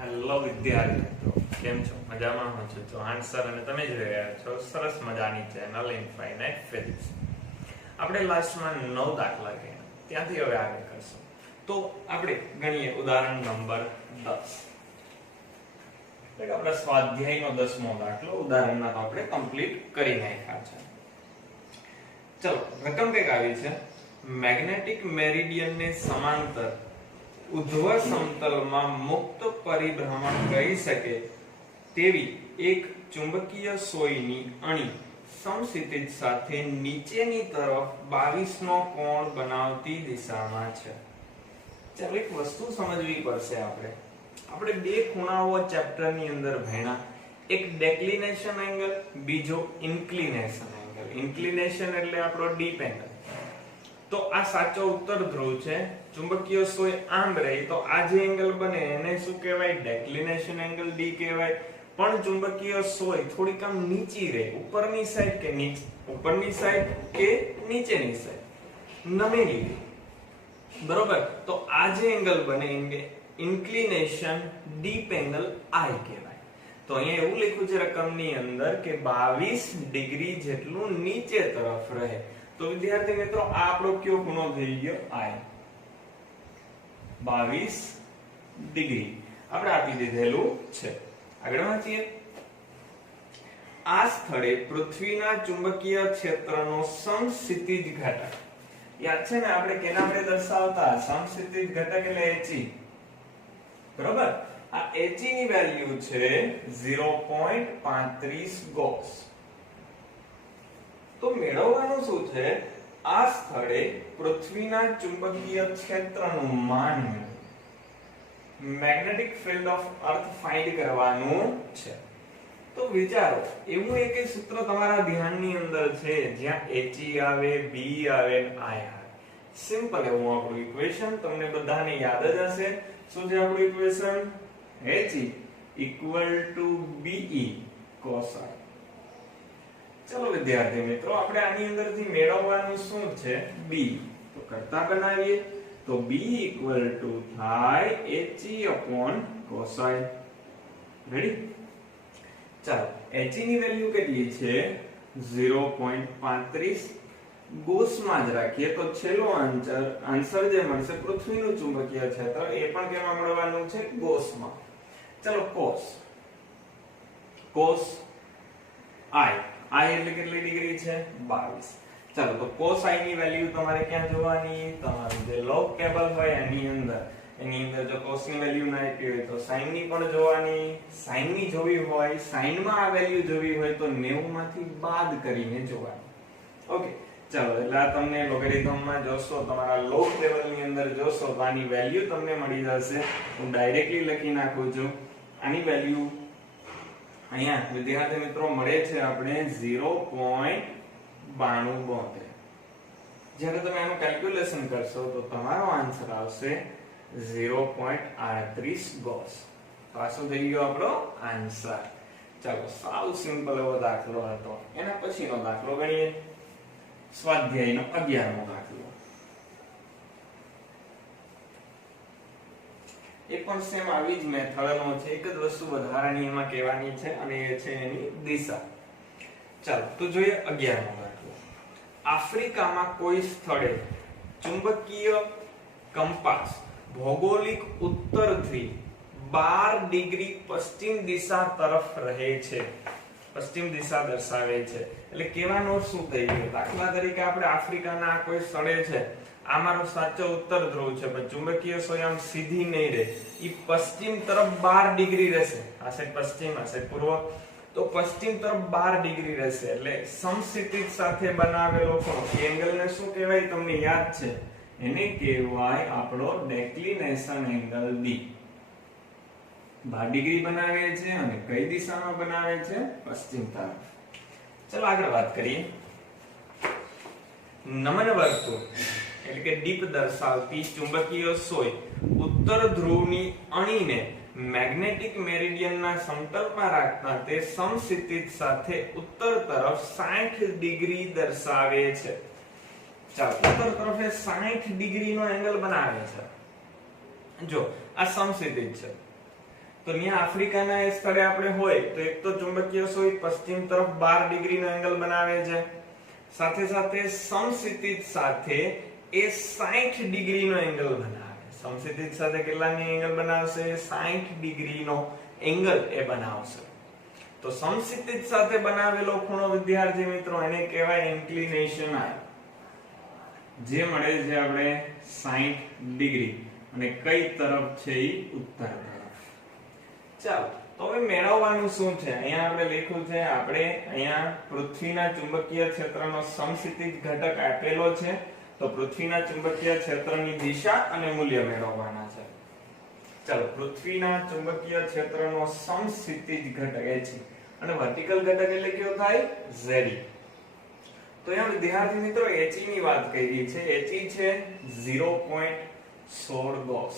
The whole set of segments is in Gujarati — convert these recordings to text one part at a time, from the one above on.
હેલો વિદ્યાર્થી મિત્રો, કેમ છો? મજામાં હો છો? તો આન્સર અને તમે જોઈ રહ્યા છો સરસ મજાની ચેનલ ઇનફાઇનાઇટ ફિઝિક્સ. આપણે લાસ્ટમાં 9 દાખલા ગયા, ત્યાંથી હવે આગળ કરશું. તો આપણે ગણીએ ઉદાહરણ નંબર 10. એટલે આપણા સ્વાધ્યાયનો 10મો દાખલો ઉદાહરણના તો આપણે કમ્પ્લીટ કરી નાખ્યા છે. ચલો, રકમ કઈક આવી છે. મેગ્નેટિક મેરિડિયનને સમાંતર ઉધ્વ સમતલમાં મુક્ત પરિભ્રમણ કરી શકે તેવી એક ચુંબકીય સોયની અણી સમક્ષિતિજ સાથે નીચેની તરફ 22 નો કોણ બનાવતી દિશામાં છે. ચાલો, એક વસ્તુ સમજવી પડશે. આપણે બે ખૂણાઓ ચેપ્ટરની અંદર ભણ્યા, એક ડેક્લિનેશન એંગલ, બીજો ઇન્ક્લિનેશન એંગલ. ઇન્ક્લિનેશન એટલે આપણો ડીપ એંગલ. તો આ સાચો ઉત્તર ધ્રુવ છે, ચુંબકીય સોય આમ રહી તો આ જે એંગલ બને એને શું કહેવાય? ડેક્લિનેશન એંગલ ડી કહેવાય. પણ ચુંબકીય સોય થોડીક આમ નીચી રહે, ઉપરની સાઈડ કે નીચે, ઉપરની સાઈડ કે નીચેની સાઈડ, નમેલી, બરોબર. તો આ જે એંગલ બને એને ઇન્ક્લિનેશન ડીપ એંગલ આઈ કહેવાય. તો અહીંયા એવું લખ્યું છે રકમની અંદર કે 22 ડિગ્રી જેટલું નીચે તરફ રહે. તો વિદ્યાર્થી મિત્રો, આ આપણો કયો ખૂણો થઈ ગયો? આઈ. 22 ડિગ્રી આપણે આપી દીધેલું છે. આગળ વાંચીએ. આ સ્થળે પૃથ્વીના ચુંબકીય ક્ષેત્રનો સમક્ષિતિજ ઘટક, યાદ છે ને આપણે કેના આપણે દર્શાવતા? સમક્ષિતિજ ઘટક એટલે HE, બરોબર. આ HE ની વેલ્યુ છે 0.35 ગોસ. તો મેળવવાનું શું છે? આ સ્થળે પૃથ્વીના ચુંબકીય ક્ષેત્રનું માન, magnetic field of earth find કરવાનું છે. તો વિચારો, એવું એક સૂત્ર તમારા ધ્યાનની અંદર છે જ્યાં HE આવે, B આવે, I આવે. સિમ્પલ એવું આપણું ઇક્વેશન તમને બધાને યાદ જ હશે. શું છે આપણું equation? HE = BE cos I. ચલો વિદ્યાર્થી મિત્રો, આપણે આની અંદરથી મેળવવાનું શું છે? B. તો કરતા બનાવીએ તો B = થાય HE/cos I. રેડી? ચાલો, HE ની વેલ્યુ કેટલી છે? 0.35. ગોસમાં જ રાખીએ તો છેલ્લો આન્સર જે મળશે પૃથ્વીનું ચુંબકીય ક્ષેત્ર, એ પણ કેમાં મળવાનું છે? ગોસમાં. ચલો, cos I એટલે કેટલી ડિગ્રી છે? 22. ચાલો, તો cos I ની વેલ્યુ તમારે ક્યાં જોવાની? તમારું જે લોગ ટેબલ હોય એની અંદર જો cos ની વેલ્યુ ના આપી હોય તો sin ની પણ જોવાની. sin ની જોવી હોય, sin માં આ વેલ્યુ જોવી હોય તો 90 માંથી બાદ કરીને જોવાની. ઓકે, ચાલો, એટલે આ તમને લોગેરિધમમાં જોશો, તમારા લોગ ટેબલ ની અંદર જોશો તો આની વેલ્યુ તમને મળી જશે. હું ડાયરેક્ટલી લખી નાખું છું. આની વેલ્યુ અહીંયા વિદ્યાર્થી મિત્રો મળે છે આપણે 0.92. જ્યારે તમે આનું કેલ્ક્યુલેશન કરશો તો તમારો આન્સર આવશે 0.38 ગોસ. તો આ શું થઈ ગયો આપણો આન્સર? ચાલો, સાવ સિમ્પલ એવો દાખલો હતો. એના પછીનો દાખલો ગણીએ. સ્વાધ્યાયનો 11મો દાખલો. એ પણ સેમ આવી જ મેથડનો છે. એક જ વસ્તુ વધારાની એમાં કહેવાની છે અને એ છે એની દિશા. ચાલો, તો જોઈએ 11મો દાખલો. આફ્રિકામાં કોઈ સ્થળે ચુંબકીય કંપાસ ભૌગોલિક ઉત્તરથી 12 ડિગ્રી પશ્ચિમ દિશા તરફ રહે છે. પશ્ચિમ દિશા દર્શાવે છે. એટલે કહેવાનો શું થઈ ગયું? દાખલા તરીકે આપણે આફ્રિકાના કોઈ સ્થળે છે, આ મારો સાચો ઉત્તર ધ્રુવ છે, પણ ચુંબકીય સોય આમ સીધી નહીં રહે, ઈ પશ્ચિમ તરફ 12 ડિગ્રી રહેશે. આ સાઈડ પશ્ચિમ, આ સાઈડ પૂર્વ. તો પશ્ચિમ તરફ 12 ડિગ્રી રહેશે. એટલે સમક્ષિતિજ સાથે બનાવેલો ખૂણો, એ એંગલને શું કહેવાય? તમને યાદ છે, એને કહેવાય આપણો ડેક્લિનેશન એંગલ D. 12 ડિગ્રી બનાવે છે અને કઈ દિશામાં બનાવે છે? પશ્ચિમ તરફ. ચલો આગળ વાત કરીએ. નમન વર્તુળ એટલે કે દીપ દર્શાવતી ચુંબકીય સોય ઉત્તર ધ્રુવની અણીને મેગ્નેટિક મેરિડિયનના સમતલમાં રાખતા તે સમક્ષિતિજ સાથે ઉત્તર તરફ 60 ડિગ્રી દર્શાવે છે. ચાલો, ઉત્તર તરફ 60 ડિગ્રીનો એંગલ બનાવે છે. જો આ સમક્ષિતિજ છે, તો ત્યાં આફ્રિકાના એ સ્થળે આપણે હોય તો એક તો ચુંબકીય સોય પશ્ચિમ તરફ 12 ડિગ્રીનો એંગલ બનાવે છે, સાથે સાથે સમક્ષિતિજ સાથે એ 60 ડિગ્રીનો એંગલ બનાવે. સમક્ષિતિજ સાથે કેટલાની એંગલ બનાવશે? 60 ડિગ્રીનો એંગલ એ બનાવશે. તો સમક્ષિતિજ સાથે બનાવેલો ખૂણો વિદ્યાર્થી મિત્રો એને કહેવાય ઇન્ક્લિનેશન આય, જે મળે છે આપણે 60 ડિગ્રી અને કઈ તરફ છે ઈ ઉત્તર તરફ. ચાલો તો હવે મેળવવાનું શું છે? અહીંયા આપણે લખ્યું છે, આપણે અહીંયા પૃથ્વીના ચુંબકીય ક્ષેત્રનો સમક્ષિતિજ ઘટક આપેલો છે, તો પૃથ્વીના ચુંબકીય ક્ષેત્રની દિશા અને મૂલ્ય મેળવવાના છે. ચાલો, પૃથ્વીના ચુંબકીય ક્ષેત્રનો સમક્ષિતિજ ઘટક H અને વર્ટિકલ ઘટક એટલે કયો થાય? ZE. તો અહીંયા વિદ્યાર્થી મિત્રો HE ની વાત કરી છે. HE છે 0.16 ગોસ.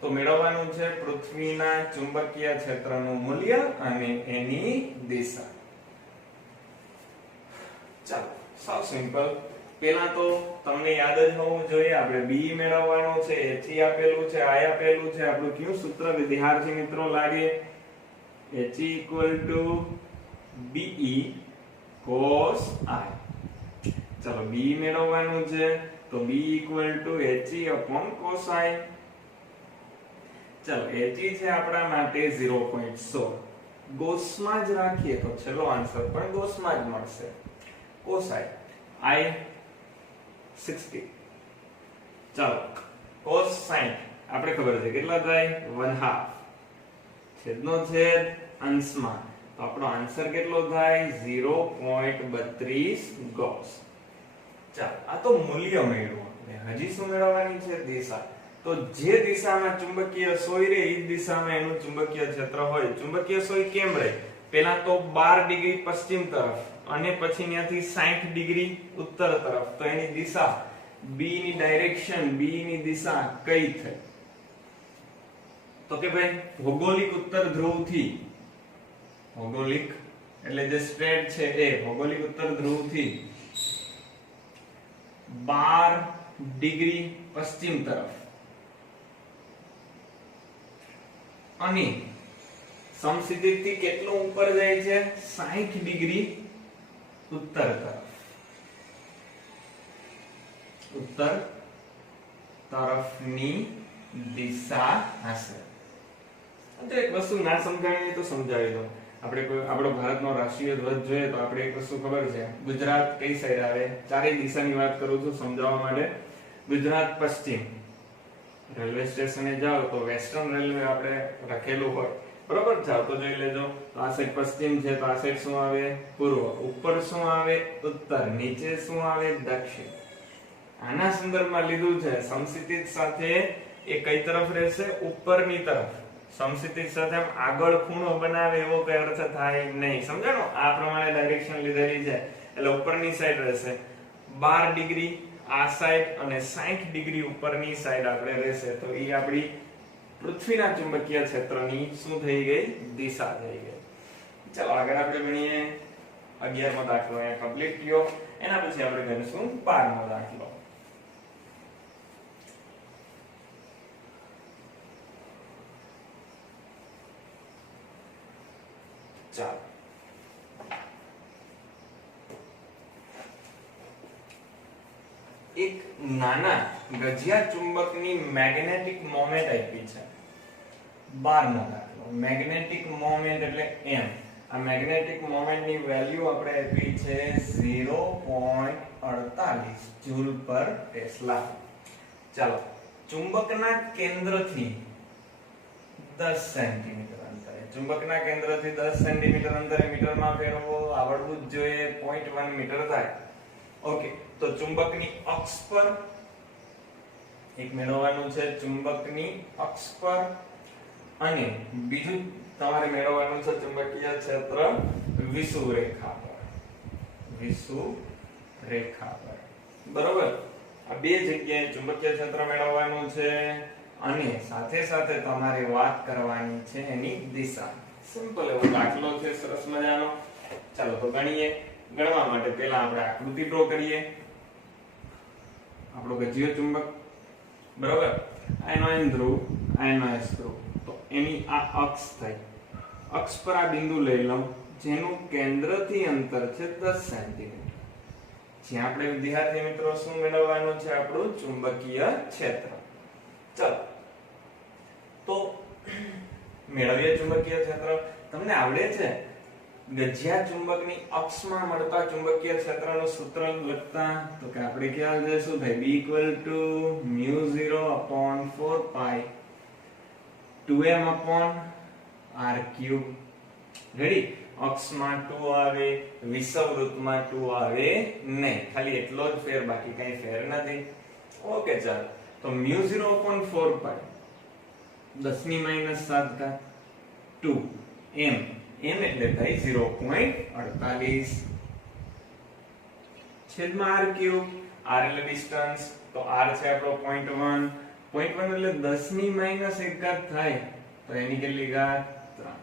તો મેળવવાનું છે પૃથ્વીના ચુંબકીય ક્ષેત્રનું મૂલ્ય અને એની દિશા. ચાલો, સાવ સિમ્પલ. પહેલા તો તમને યાદ જ હોવું જોઈએ, આપણે B મેળવવાનો છે, HE આપેલું છે, I આપેલું છે. આપણું કયું સૂત્ર વિદ્યાર્થી મિત્રો લાગે? HE = BE cos I. ચાલો, B મેળવવાનું છે તો B = HE cos I. ચાલો, HE છે આપણા માટે 0.16. ગોસમાં જ રાખીએ તો છેલ્લો આન્સર પણ ગોસમાં જ મળશે. cos I 60. ચાલો, cos 60 આપણે ખબર છે કેટલા થાય? 1/2. છેદનો છેદ અંશમાં, તો આપણો આન્સર કેટલો થાય? 0.32 ગોસ. ચાલો, આ તો મૂલ્ય મેળવો. હજી શું મેળવવાની છે? દિશા. તો જે દિશામાં ચુંબકીય સોય રહે એ દિશામાં એનું ચુંબકીય ક્ષેત્ર હોય. ચુંબકીય સોય કેમ રહે? પહેલા તો 12 ડિગ્રી પશ્ચિમ તરફ અને પછી ત્યાંથી 60 ડિગ્રી ઉત્તર તરફ. તો એની દિશા B ની ડાયરેક્શન, B ની દિશા કઈ થઈ? તો કે ભાઈ ભૌગોલિક ઉત્તર ધ્રુવથી, ભૌગોલિક એટલે જે સ્ટ્રેટ છે એ ભૌગોલિક ઉત્તર ધ્રુવથી 12 ડિગ્રી પશ્ચિમ તરફ અને સમક્ષિતિજથી કેટલું ઉપર જાય છે? 60 ડિગ્રી ઉત્તર તરફ. ઉત્તર તરફની દિશા હશે. તો એક વસ્તુ ના સમજાણી તો સમજાવી દો. આપણે કોઈ આપણો ભારતનો રાષ્ટ્રીય ધ્વજ જોઈએ તો આપણે એક વસ્તુ ખબર છે, ગુજરાત કઈ સાઈડ આવે? ચારેય દિશાની વાત કરું છું સમજાવવા માટે. ગુજરાત પશ્ચિમ. રેલવે સ્ટેશને જાઓ તો વેસ્ટર્ન રેલવે આપણે રાખેલું હોય, બરોબર? જાઓ તો જોઈ લેજો. તો આ સાઈડ પશ્ચિમ છે તો આ સાઈડ શું આવે? પૂર્વ. ઉપર શું આવે? ઉત્તર. નીચે શું આવે? દક્ષિણ. આના સંદર્ભમાં લીધું છે. સમક્ષિતિજ સાથે એ કઈ તરફ રહેશે? ઉપરની તરફ. સમક્ષિતિજ સાથે આમ આગળ ખૂણો બનાવે એવો કઈ અર્થ થાય નહીં. સમજાણો? આ પ્રમાણે ડાયરેક્શન લીધેલી છે એટલે ઉપરની સાઈડ રહેશે 12 ડિગ્રી આ સાઈડ અને 60 ડિગ્રી ઉપરની સાઈડ આપણે રહેશે. તો એ આપણી પૃથ્વીના ચુંબકીય ક્ષેત્રની શું થઈ ગઈ? દિશા થઈ ગઈ. ચાલો આગળ આપણે ભણીએ 11મો દાખલો અહીંયા કમ્પ્લીટ થયો. એના પછી આપણે ગણીશું 12મો દાખલો. ચાલો, એક નાના ગજિયા ચુંબકની મેગ્નેટિક મોમેન્ટ આપી છે. 12મો દાખલો. મેગ્નેટિક મોમેન્ટ એટલે m. આ મેગ્નેટિક મોમેન્ટની વેલ્યુ આપણે આપી છે 0.48 જૂલ પર ટેસ્લા. ચાલો, ચુંબકના કેન્દ્રથી 10 સેન્ટીમીટર અંતરે, ચુંબકના કેન્દ્રથી 10 સેન્ટીમીટર અંતરે મીટરમાં ફેરવો આવડવું જ જોઈએ. 0.1 મીટર થાય. ઓકે, તો ચુંબકની અક્ષ પર એક મેળવવાનું છે, ચુંબકની અક્ષ પર, અને બીજું તમારે મેળવવાનું છે ચુંબકીય ક્ષેત્ર વિષુવ રેખા પર. વિષુવ રેખા પર, બરોબર? આ બે જગ્યાએ ચુંબકીય ક્ષેત્ર મેળવવાનું છે અને સાથે સાથે તમારે વાત કરવાની છે એની દિશા. સિમ્પલ એવો દાખલો છે, સરસ મજાનો. ચાલો તો ગણીએ. ગણવા માટે પહેલા આપણે આકૃતિ ડ્રો કરીએ. આપણો ગજિયો ચુંબક, બરોબર? આયનો એન ધ્રુવ, આયનો એસ ધ્રુવ. તો એની આ અક્ષ થઈ, અક્ષ પર આ બિંદુ લઈ લઉં જેનું કેન્દ્રથી અંતર છે 10 સેન્ટીમીટર. જ્યાં આપણે વિદ્યાર્થી મિત્રો શું મેળવવાનું છે? આપણું ચુંબકીય ક્ષેત્ર. ચાલો તો મેળવીએ ચુંબકીય ક્ષેત્ર. તમને આવડે છે ગજિયા ચુંબકની અક્ષમાં મળતા ચુંબકીય ક્ષેત્રનું સૂત્ર લખતા? તો કે આપણે ખ્યાલ છે શું થાય? B = μ0/4π 2m/r³. રેડી? અક્ષમાં 2 આવે, વિષુવવૃત્તમાં 2 આવે નહીં, ખાલી એટલો જ ફેર, બાકી કઈ ફેર નથી. ઓકે ચાલો, તો μ0/4π 10⁻⁷ 2 m એટલે થાય 0.48 છેદમાં r³. r એટલે ડિસ્ટન્સ, તો r છે આપણો 0.1. 0.1 એટલે 10⁻1 થાય, તો એની કેટલી ઘાત? 3.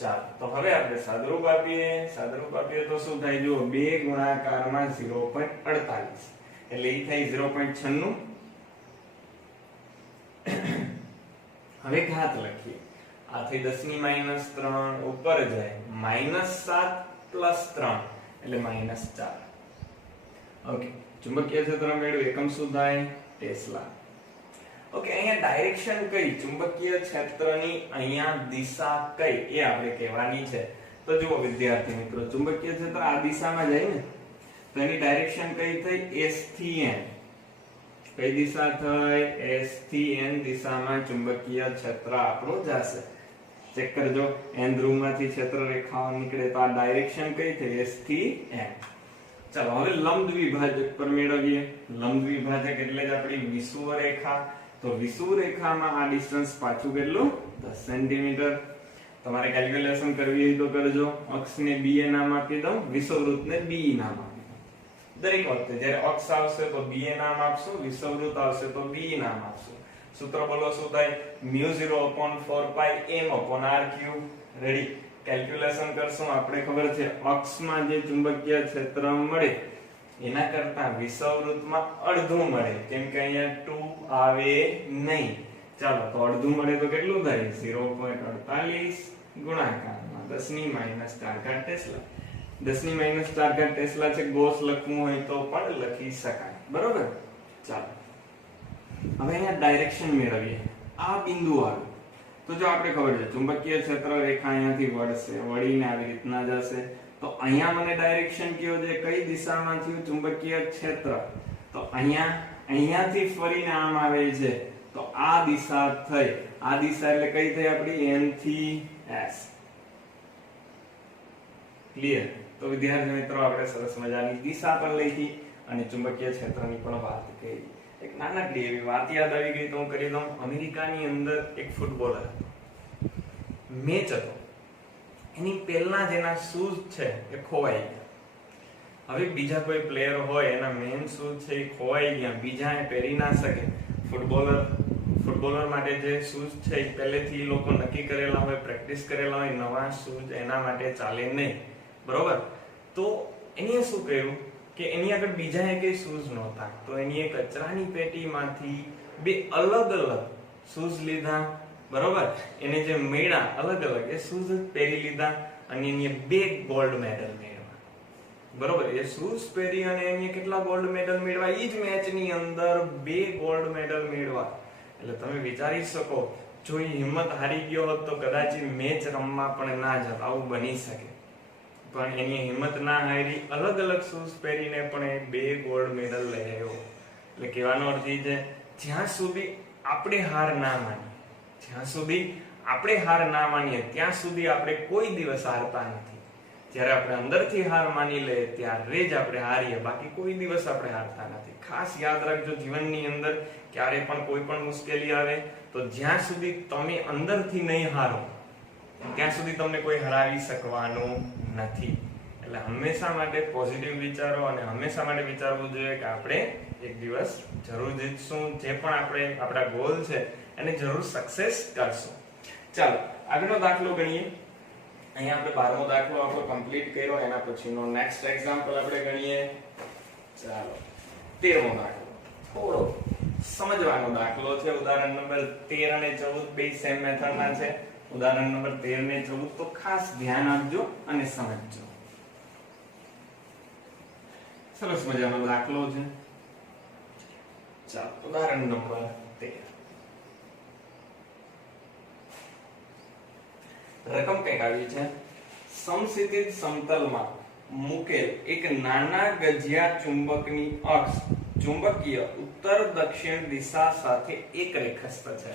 ચાલો તો હવે આપણે સાદરૂપ આપીએ તો શું થાય? જો 2 ગુણાકારમાં 0.48 એટલે ઈ થાય 0.96. હવે ઘાત લખીએ. આ થઈ 10⁻3, ઉપર જાય -7 + 3 એટલે -4. ઓકે, ચુંબકીય ક્ષેત્ર મેળવ્યું. એકમ શું થાય? ટેસ્લા. ઓકે, અહીંયા ડાયરેક્શન કઈ? ચુંબકીય ક્ષેત્રની અહીંયા દિશા કઈ એ આપણે કહેવાની છે. તો જુઓ વિદ્યાર્થી મિત્રો, ચુંબકીય ક્ષેત્ર આ દિશામાં જાય ને, તો એની ડાયરેક્શન કઈ થઈ? S થી N. કઈ દિશા થઈ? S થી N દિશામાં ચુંબકીય ક્ષેત્ર આપણું જશે. ચેક કરજો, N ધ્રુવમાંથી ક્ષેત્ર રેખાઓ નીકળે તો આ ડાયરેક્શન કઈ થઈ? S થી N. ચાલો હવે લંબ દ્વિભાજક પર મેળવીએ. લંબ દ્વિભાજક એટલે જ આપણી વિષુવ રેખા. તો વિષુવ રેખામાં આ ડિસ્ટન્સ પાછું કેટલું? 10 સેન્ટીમીટર. તમારે કેલ્ક્યુલેશન કરવી હોય તો કરજો. અક્ષને B એ નામ આપી દઉં, વિષુવવૃત્તને B નામ આપી દઉં. દરેક વખતે જ્યારે અક્ષ આવશે તો B એ નામ આપશું, વિષુવવૃત્ત આવશે તો B નામ આપશું. સૂત્ર બોલો શું થાય? μ0/4π m/r³. રેડી? કેલ્ક્યુલેશન કરશું. આપણે ખબર છે અક્ષમાં જે ચુંબકીય ક્ષેત્ર મળે એના કરતા વિષુવવૃત્તમાં અડધું મળે, કેમ કે અહીંયા 2 આવે નહીં. ચાલો તો અડધું મળે તો કેટલું થાય? 0.48 ગુણાકારમાં 10⁻⁴ ટેસ્લા. 10⁻⁴ ટેસ્લા છે. ગોસ લખવું હોય તો પણ લખી શકાય. બરોબર? ચાલો હવે અહીંયા ડાયરેક્શન મેળવીએ. આ બિંદુ આવે તો જો આપણે ખબર છે ચુંબકીય ક્ષેત્ર રેખા અહીંયાથી વળશે, વળીને આવી રીતના જશે. તો અહીંયા મને ડાયરેક્શન કયો છે? કઈ દિશામાં થયું ચુંબકીય ક્ષેત્ર? તો અહીંયાથી ફરીને આમ આવે છે, તો આ દિશા થઈ. આ દિશા એટલે કઈ થઈ આપણી? N થી S. ક્લિયર? તો વિદ્યાર્થી મિત્રો આપણે સરસ મજાની દિશા પણ લખી અને ચુંબકીય ક્ષેત્રની પણ વાત કરી. એક નાનકડી એવી વાત યાદ આવી ગઈ તો હું કરી દઉં. અમેરિકાની અંદર એક ફૂટબોલર હતો, મેચ હતો, એની પહેલા જેના શૂઝ છે એ ખોવાઈ ગયા. હવે બીજા કોઈ પ્લેયર હોય એના મેન શૂઝ છે એ ખોવાઈ ગયા, બીજા એ પહેરી ના શકે. ફૂટબોલર માટે જે શૂઝ છે એ પહેલેથી લોકો નક્કી કરેલા હોય, પ્રેક્ટિસ કરેલા હોય, નવા શૂઝ એના માટે ચાલે નહીં. બરોબર? તો એની શું કર્યું કે એની આગળ બીજા એકેય શૂઝ નહોતા, તો એની કચરાની પેટીમાંથી 2 અલગ અલગ શૂઝ લીધા. બરોબર? એને જે મળ્યા અલગ અલગ એ શૂઝ પહેરી લીધા અને એની 2 ગોલ્ડ મેડલ મેળવ્યા. બરોબર? એ શૂઝ પહેરી અને એને કેટલા ગોલ્ડ મેડલ મેળવ્યા? ઈ જ મેચની અંદર 2 ગોલ્ડ મેડલ મેળવ્યા. એટલે તમે વિચારી શકો, જો એ હિંમત હારી ગયો હોત તો કદાચ મેચ રમવા પણ ના જત. આવું બની શકે. પણ એની હિંમત ના હારી, અલગ અલગ શૂઝ પહેરીને પણ એ 2 ગોલ્ડ મેડલ લઈ આવ્યો. એટલે કહેવાનો અર્થ એ છે, જ્યાં સુધી આપણે હાર ના માનીએ ત્યાં સુધી આપણે કોઈ દિવસ હારતા નથી. જ્યારે આપણે અંદરથી હાર માની લઈએ ત્યારે જ આપણે હારીએ, બાકી કોઈ દિવસ આપણે હારતા નથી. ખાસ યાદ રાખજો, જીવનની અંદર ક્યારે પણ કોઈ પણ મુશ્કેલી આવે તો જ્યાં સુધી તમે અંદરથી નહીં હારો ત્યાં સુધી તમને કોઈ હરાવી શકવાનું નથી. એટલે હંમેશા માટે પોઝિટિવ વિચારો અને હંમેશા માટે વિચારવું જોઈએ કે આપણે એક દિવસ જરૂર જીતશું. જે પણ આપણે આપણા ગોલ છે એને જરૂર સક્સેસ કરશું. ચાલો આગળનો દાખલો ગણીએ. અહીંયા આપણે 12મો દાખલો આપણો કમ્પ્લીટ કર્યો, એના પછીનો નેક્સ્ટ એક્ઝામ્પલ આપણે ગણીએ. ચાલો 13મો દાખલો થોડો સમજવાનો દાખલો છે. ઉદાહરણ નંબર 13 અને 14 બે સેમ મેથડના છે. ઉદાહરણ નંબર 13 ને 14 તો ખાસ ધ્યાન આપજો અને સમજજો. સરસ મજાનો દાખલો છે. ચાલો ઉદાહરણ નંબર 13. રકમ કઈક આવી છે. સમક્ષિતિજ સમતલમાં મૂકેલ એક નાના ગજિયા ચુંબકની અક્ષ ચુંબકીય ઉત્તર દક્ષિણ દિશા સાથે એક રેખસ્થ છે.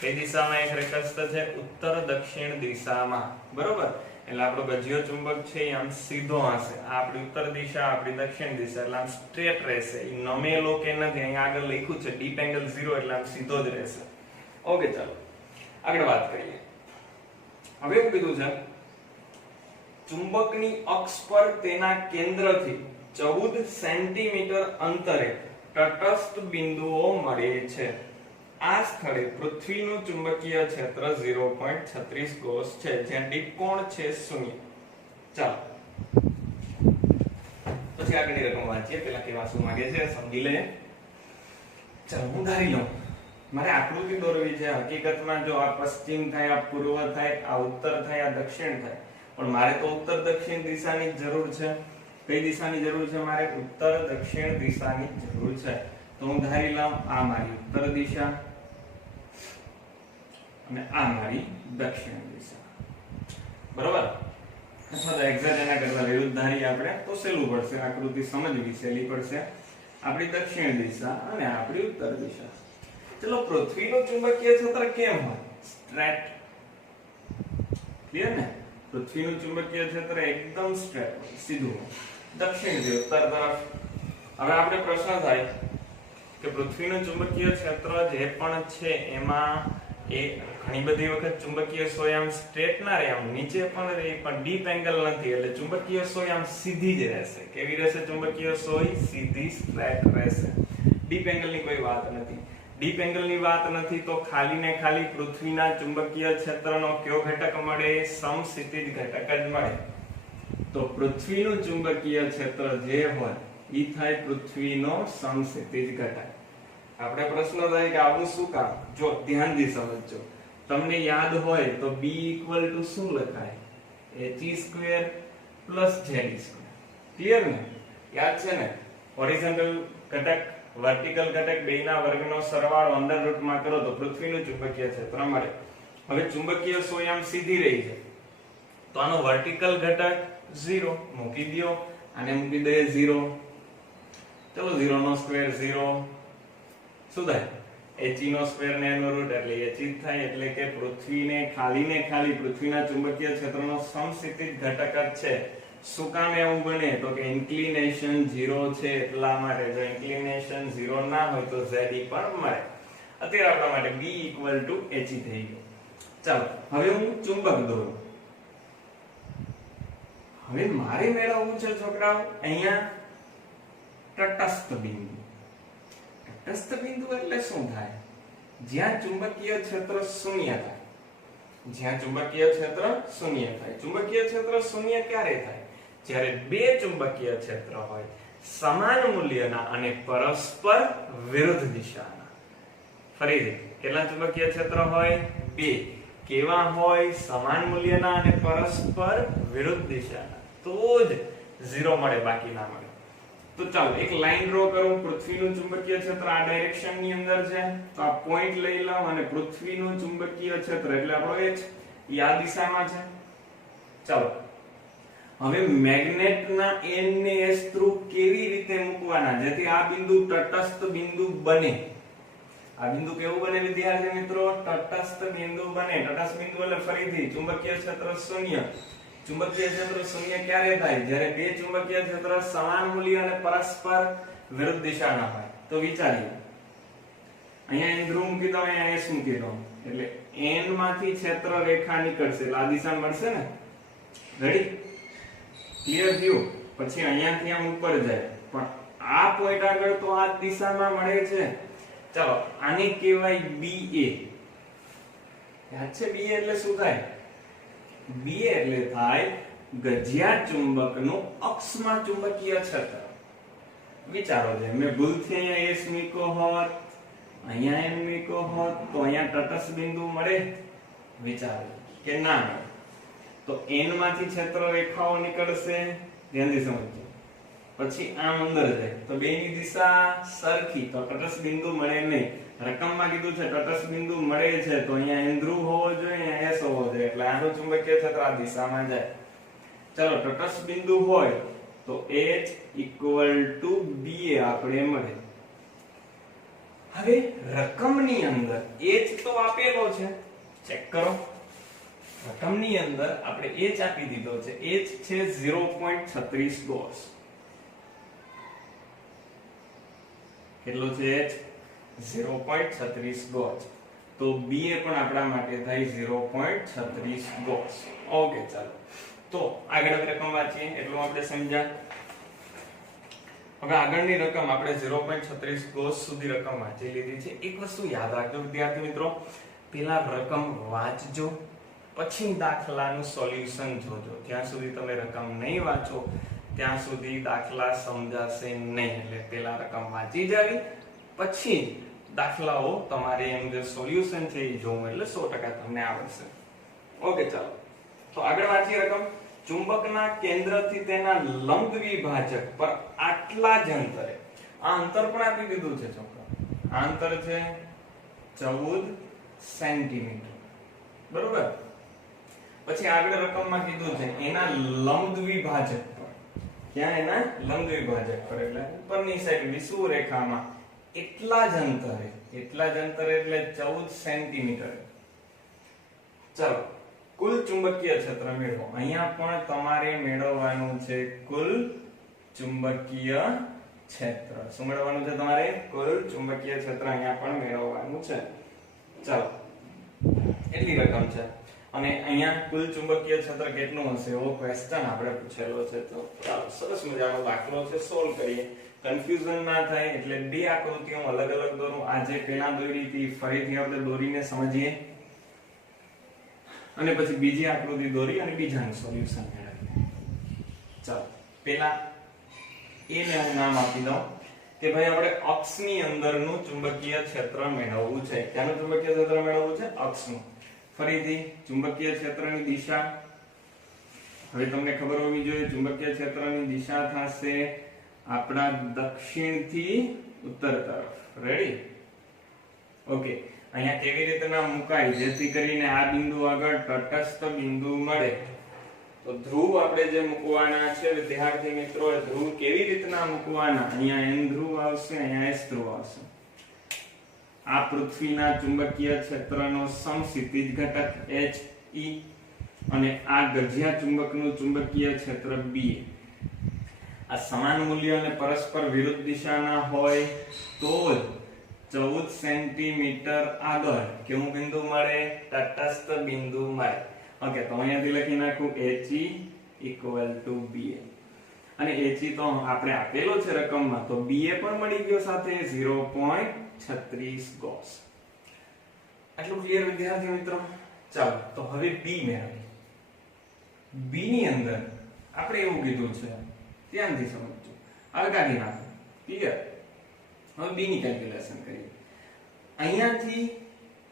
કઈ દિશામાં એક રેખસ્થ છે? ઉત્તર દક્ષિણ દિશામાં. બરોબર. એટલે આપણો ગજિયો ચુંબક છે એ આમ સીધો હશે. આ આપણી ઉત્તર દિશા, આપણી દક્ષિણ દિશા, એટલે આમ સ્ટ્રેટ રહેશે. એ નમેલો કે નથી, અહીં આગળ લખ્યું છે ડીપ એંગલ 0 એટલે આમ સીધો જ રહેશે. ઓકે, ચાલો આગળ વાત કરીએ. હવે એવું કીધું છે ચુંબકની અક્ષ પર તેના કેન્દ્રથી 14 સેન્ટીમીટર અંતરે તટસ્થ બિંદુઓ મળે છે. આ સ્થળે પૃથ્વીનું ચુંબકીય ક્ષેત્ર 0.36 કોસ છે, જ્યાં દીપ કોણ છે 0. ચાલો પછી આગળની રકમ વાંચીએ. પેલા કેવા શું માંગે છે સમજી લઈએ. ચાલો હું ધારી લઉં મારે આકૃતિ દોરવી છે. હકીકતમાં જો આ પશ્ચિમ થાય, આ પૂર્વ થાય, આ ઉત્તર થાય, આ દક્ષિણ થાય, પણ મારે તો ઉત્તર દક્ષિણ દિશાની જરૂર છે. કઈ દિશાની જરૂર છે? મારે ઉત્તર દક્ષિણ દિશાની જરૂર છે. તો હું ધારી લઉં આ મારી ઉત્તર દિશા અને આ મારી દક્ષિણ દિશા. બરોબર. અથવા તો એક્ઝેક્ટ એના કરતા વિરુદ્ધ ધારીએ આપણે તો સહેલું પડશે. આકૃતિ સમજવી સહેલી પડશે. આપણી દક્ષિણ દિશા અને આપણી ઉત્તર દિશા. ચલો પૃથ્વીનું ચુંબકીય ક્ષેત્ર કેમ હોય? સ્ટ્રેટ. ક્લિયર ને? પૃથ્વીનું ચુંબકીય ક્ષેત્ર એકદમ સ્ટ્રેટ સીધું દક્ષિણથી ઉત્તર તરફ. હવે આપણે પ્રશ્ન થાય કે પૃથ્વીનું ચુંબકીય ક્ષેત્ર જે પણ છે એમાં એ ઘણી બધી વખત ચુંબકીય સોય આમ સ્ટ્રેટ ના રહે, આમ નીચે પણ રહે, પણ ડીપ એંગલ નથી. એટલે ચુંબકીય સોય આમ સીધી જ રહેશે. કેવી રહેશે ચુંબકીય સોય? સીધી સ્ટ્રેટ રહેશે. ડીપ એંગલની કોઈ વાત નથી. ડીપ એંગલની વાત નથી તો ખાલી ને ખાલી પૃથ્વીના ચુંબકીય ક્ષેત્રનો કયો ઘટક મળે? સમક્ષિતિજ ઘટક જ મળે. તો પૃથ્વીનું ચુંબકીય ક્ષેત્ર જે હોય ઈ થાય પૃથ્વીનો સમક્ષિતિજ ઘટક. આપણે પ્રશ્ન થાય કે આવું શું કામ? જો ધ્યાનથી સમજજો. તમને યાદ હોય તો B = શું લખાય? he² + ze². ક્લિયર ને? યાદ છે ને? હોરિઝોન્ટલ ઘટક, વર્ટિકલ ઘટક બેયના વર્ગનો સરવાળો અંડર રૂટમાં કરો તો પૃથ્વીનું ચુંબકીય ક્ષેત્ર મળે. હવે ચુંબકીય સોય આમ સીધી રહી છે તો આનો વર્ટિકલ ઘટક 0 મૂકી દો, આને મૂકી દઈએ 0. ચલો 0² 0 શું થાય? he² ને એનો રૂટ એટલે h થાય. એટલે કે પૃથ્વીને ખાલી પૃથ્વીના ચુંબકીય ક્ષેત્રનો સમક્ષિતિજ ઘટક જ છે. શું કામ એવું બને? તો કે ઇન્ક્લિનેશન 0 છે એટલા માટે. જો ઇન્ક્લિનેશન 0 ના હોય તો ze પણ મળે. અત્યારે આપણા માટે B = he થઈ ગયું. ચાલો હવે હું ચુંબક દોરું. હવે મારે મેળવવું છે છોકરાઓ અહીંયા તટસ્થ બિંદુ. તટસ્થ બિંદુ એટલે શું થાય? જ્યાં ચુંબકીય ક્ષેત્ર શૂન્ય થાય. જ્યાં ચુંબકીય ક્ષેત્ર શૂન્ય થાય. ચુંબકીય ક્ષેત્ર શૂન્ય ક્યારે થાય? જ્યારે બે ચુંબકીય ક્ષેત્ર હોય સમાન મૂલ્યના અને પરસ્પર વિરુદ્ધ દિશાના. ફરીથી કેટલા ચુંબકીય ક્ષેત્ર હોય? બે. કેવા હોય? સમાન મૂલ્યના અને પરસ્પર વિરુદ્ધ દિશાના. તો જ 0 મળે, બાકી ના મળે. તો ચાલો એક લાઈન ડ્રો કરું. પૃથ્વીનું ચુંબકીય ક્ષેત્ર આ ડાયરેક્શન ની અંદર છે તો આ પોઈન્ટ લઈ લઉં અને પૃથ્વીનું ચુંબકીય ક્ષેત્ર એટલે આપણો h ઈ આ દિશામાં છે. ચાલો હવે મેગ્નેટના n ને s થ્રુ કેવી રીતે મૂકવાના જેથી આ બિંદુ તટસ્થ બિંદુ બને? આ બિંદુ કેવું બને વિદ્યાર્થી મિત્રો? તટસ્થ બિંદુ બને. તટસ્થ બિંદુ એટલે ફરીથી ચુંબકીય ક્ષેત્ર શૂન્ય. ચુંબકીય ક્ષેત્ર શૂન્ય ક્યારે થાય? જ્યારે બે ચુંબકીય ક્ષેત્ર સમાન મૂલ્ય અને પરસ્પર વિરુદ્ધ દિશાના હોય. તો વિચારીએ. અહીંયા n ધ્રુવ મૂકી દો, અહીંયા s મૂકી દો. એટલે n માંથી ક્ષેત્ર રેખા નીકળશે એટલે આ દિશા મળશે ને. રેડી? ક્લિયર થયું? પછી અહીંયાથી આમ ઉપર જાય પણ આ પોઈન્ટ આગળ તો આ દિશામાં મળે છે. ચાલો આને કહેવાય BA. યાદ છે BA એટલે શું થાય? BA એટલે થાય ગજિયા ચુંબકનું અક્ષમાં ચુંબકીય ક્ષેત્ર. વિચારો છે મેં ભૂલથી અહીંયા s મૂક્યો હોત અહીંયા એમ મૂક્યો હોત તો અહીંયા તટસ્થ બિંદુ મળે? વિચારો કે ના મળે. તો n માંથી ક્ષેત્ર રેખાઓ નીકળશે, ધ્યાનથી સમજજો. પછી આમ અંદર જાય તો બેની દિશા સરખી, તો તટસ્થ બિંદુ મળે નહીં. રકમમાં કીધું છે તટસ્થ બિંદુ મળે છે તો અહીંયા n ધ્રુવ હોવો જોઈએ, અહીંયા s હોવો જોઈએ, એટલે આનું ચુંબકીય ક્ષેત્ર આ દિશામાં જાય. ચલો તટસ્થ બિંદુ હોય તો h = ba આપણે મળે. હવે રકમની અંદર h તો આપેલો છે, ચેક કરો. રકમની અંદર આપણે h આપી દીધો છે, h છે 0.36 ગોસ. કેટલો છે h? 0.36 ગોસ. તો ba પણ આપણા માટે થાય 0.36 ગોસ. ઓકે ચાલો. તો આગળ રકમ વાંચીએ એટલું આપણે સમજ્યા. હવે આગળની રકમ આપણે 0.36 ગોસ સુધી રકમ વાંચી લીધી છે. એક વસ્તુ યાદ રાખજો વિદ્યાર્થી મિત્રો, પેલા રકમ વાંચજો પછી દાખલાનું સોલ્યુશન જોજો. જ્યાં સુધી તમે રકમ નહીં વાંચો ત્યાં સુધી દાખલા સમજાશે નહીં. એટલે પેલા રકમ વાંચી જાવી પછી દાખલાઓ તમારે એમ જે સોલ્યુશન છે એ જોવું, એટલે 100% તમને આવડશે. ઓકે ચાલો. તો આગળ વાંચીએ રકમ. ચુંબકના કેન્દ્રથી તેના લંબ દ્વિભાજક પર આટલા જ અંતરે, આ અંતર પણ આપી દીધું છે ચોક્કસ. આ અંતર છે 14 સેન્ટીમીટર, બરોબર. પછી આગળ રકમમાં કીધું છે એના લંબ દ્વિભાજક પર. ક્યાં? એના લંબ દ્વિભાજક પર, એટલે ઉપરની સાઈડ વિષુવવૃત્ત રેખામાં એટલા જ અંતરે, એટલા જ અંતરે એટલે 14 સેન્ટીમીટર. ચલો કુલ ચુંબકીય ક્ષેત્ર મેળવો. અહીંયા પણ તમારે મેળવવાનું છે કુલ ચુંબકીય ક્ષેત્ર. શું મેળવવાનું છે તમારે? કુલ ચુંબકીય ક્ષેત્ર અહીંયા પણ મેળવવાનું છે. ચાલો એટલી રકમ છે. અને અહીંયા કુલ ચુંબકીય ક્ષેત્ર કેટલું હશે એવો ક્વેશ્ચન આપણે પૂછેલો છે. તો ચાલો સરસ મજાનો દાખલો છે, સોલ્વ કરીએ. કન્ફ્યુઝન ના થાય એટલે બે આકૃતિઓ અલગ અલગ દોરું. આજે પેલા દોરી હતી ફરીથી આપણે દોરીને સમજીએ અને પછી બીજી આકૃતિ દોરી અને બીજાનું સોલ્યુશન મેળવીએ. ચાલો પેલા એ ને હું નામ આપી દઉં કે ભાઈ આપણે અક્ષની અંદરનું ચુંબકીય ક્ષેત્ર મેળવવું છે. ક્યાંનું ચુંબકીય ક્ષેત્ર મેળવવું છે? અક્ષનું. ફરીથી ચુંબકીય ક્ષેત્રની દિશા, હવે તમને ખબર હોવી જોઈએ ચુંબકીય ક્ષેત્રની દિશા થશે આપણા દક્ષિણથી ઉત્તર તરફ. રેડી? ઓકે. અહીંયા કેવી રીતના મુકાય જેથી કરીને આ બિંદુ આગળ તટસ્થ બિંદુ મળે? તો ધ્રુવ આપણે જે મૂકવાના છે વિદ્યાર્થી મિત્રો, એ ધ્રુવ કેવી રીતના મૂકવાના? અહીંયા n ધ્રુવ આવશે, અહીંયા s ધ્રુવ આવશે. આ પૃથ્વીના ચુંબકીય ક્ષેત્રનો સમક્ષિતિજ ઘટક He અને આ ગજિયા ચુંબકનું ચુંબકીય ક્ષેત્ર B. આ સમાન મૂલ્ય અને પરસ્પર વિરુદ્ધ દિશાના હોય તો જ 14 સેન્ટીમીટર આગળ કેવું બિંદુ મળે? તટસ્થ બિંદુ મળે. ઓકે, તો અહીંયાથી લખી નાખું He = ba. અને He તો આપણે આપેલો છે રકમમાં, તો ba પણ મળી ગયો સાથે 0.36 ગોસ. આટલું ક્લિયર વિદ્યાર્થી મિત્રો? ચાલો તો હવે b મેળવીએ. b ની અંદર આપણે એવું કીધું છે, ધ્યાનથી સમજજો. હવે કાઢી નાખો. ક્લિયર? હવે b ની કેલ્ક્યુલેશન કરીએ. અહીંયાથી